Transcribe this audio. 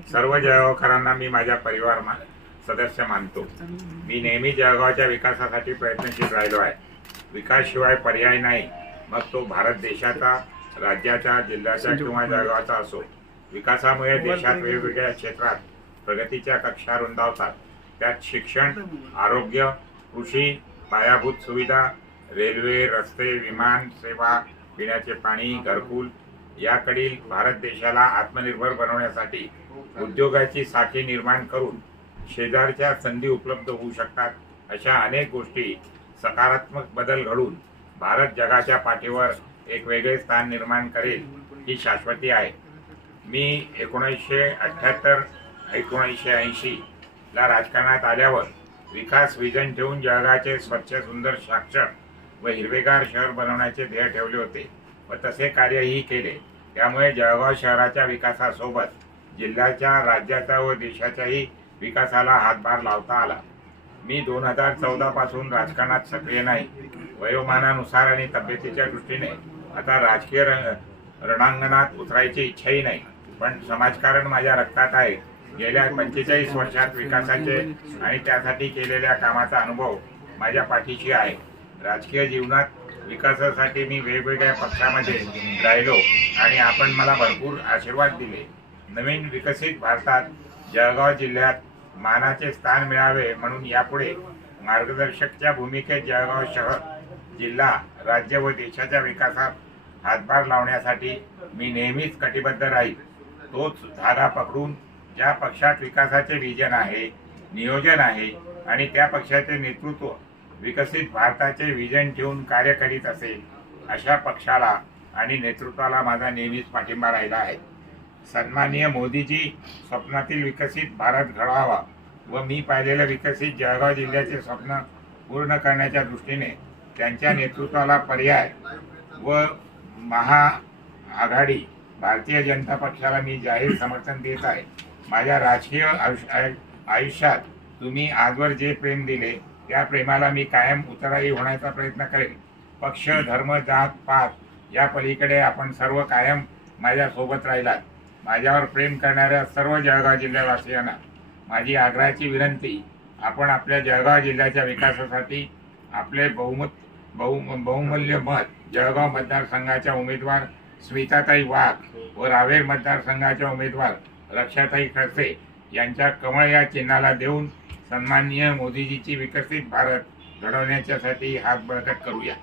सर्व जळगावकरांना मी माझ्या परिवार मा- सदस्य मानतो. मी नेहमी जळगावच्या विकासासाठी प्रयत्नशील राहिलो आहे. विकासशिवाय पर्याय नाही. मग तो भारत देशाचा राज्याचा जिल्ह्याचा किंवा जळगावाचा असो. विकासामुळे देशात वेगवेगळ्या क्षेत्रात प्रगतीच्या कक्षा रुंदावतात. त्यात शिक्षण आरोग्य कृषी पायाभूत सुविधा रेल्वे रस्ते विमान सेवा पिण्याचे पाणी घरकुल याकडील भारत देशाला आत्मनिर्भर बनवण्यासाठी उद्योगाची साखळी निर्माण करून शेजारच्या संधी उपलब्ध होऊ शकतात अशा अनेक गोष्टी सकारात्मक बदल घडून भारत जगाच्या पाठीवर एक वेगळे स्थान निर्माण करेल ही शाश्वती आहे. मी एकोणीसशे अठ्ठ्याहत्तर एकोणीसशे ऐंशी ला राजकारणात आल्यावर विकास विजन ठेवून जगाचे स्वच्छ सुंदर साक्षर व हिरवेगार शहर बनवण्याचे ध्येय ठेवले होते. व तसे कार्यही केले. त्यामुळे जळगाव शहराच्या विकासासोबत जिल्ह्याच्या राज्याच्या व देशाच्याही विकासाला हातभार लावता आला. मी दोन हजार चौदापासून राजकारणात सक्रिय नाही. वयोमानानुसार आणि तब्येतीच्या दृष्टीने आता राजकीय रंग रणांगणात उतरायची इच्छाही नाही. पण समाजकारण माझ्या रक्तात आहे. गेल्या पंचेचाळीस वर्षात विकासाचे आणि त्यासाठी केलेल्या कामाचा अनुभव माझ्या पाठीशी आहे. राजकीय जीवनात विकासासाठी मी वेगवेगळ्या पक्षामध्ये राहिलो आणि आपण मला भरपूर आशीर्वाद दिले. नवीन विकसित भारतात जळगाव जिल्ह्यात मानाचे स्थान मिळावे म्हणून यापुढे मार्गदर्शकच्या भूमिकेत जळगाव शहर जिल्हा राज्य व देशाच्या विकासात हातभार लावण्यासाठी मी नेहमीच कटिबद्ध राहील. तोच धागा पकडून ज्या पक्षात विकासाचे विजन आहे नियोजन आहे आणि त्या पक्षाचे नेतृत्व विकसित भारताचे विजन ठेवून कार्य करीत असेल अशा पक्षाला आणि नेतृत्वाला माझा नेहमीच पाठिंबा राहिला आहे. सन्माननीय मोदीजी स्वप्नातील विकसित भारत घडवावा व मी पाहिलेलं विकसित जळगाव जिल्ह्याचे स्वप्न पूर्ण करण्याच्या दृष्टीने त्यांच्या नेतृत्वाला पर्याय व महाआघाडी भारतीय जनता पक्षाला मी जाहीर समर्थन देत आहे. माझ्या राजकीय आयुष्य- आयु- आयुष्यात तुम्ही आजवर जे प्रेम दिले त्या प्रेमाला मी कायम उतराई होण्याचा प्रयत्न करेन. पक्ष धर्म जात पात या पलीकडे आपण सर्व कायम माझ्यासोबत राहिलात. माझ्यावर प्रेम करणाऱ्या सर्व जळगाव जिल्ह्यावासियांना माझी आग्रहाची विनंती आपण आपल्या जळगाव जिल्ह्याच्या विकासासाठी आपले बहुमत बहु बहुमूल्य मत जळगाव मतदारसंघाच्या उमेदवार स्मिताताई वाघ व रावेर मतदारसंघाच्या उमेदवार रक्षाताई खडसे यांच्या कमळ या चिन्हाला देऊन सन्माननीय मोदीजीची विकसित भारत घडवण्याच्यासाठी हात बळकट करूया.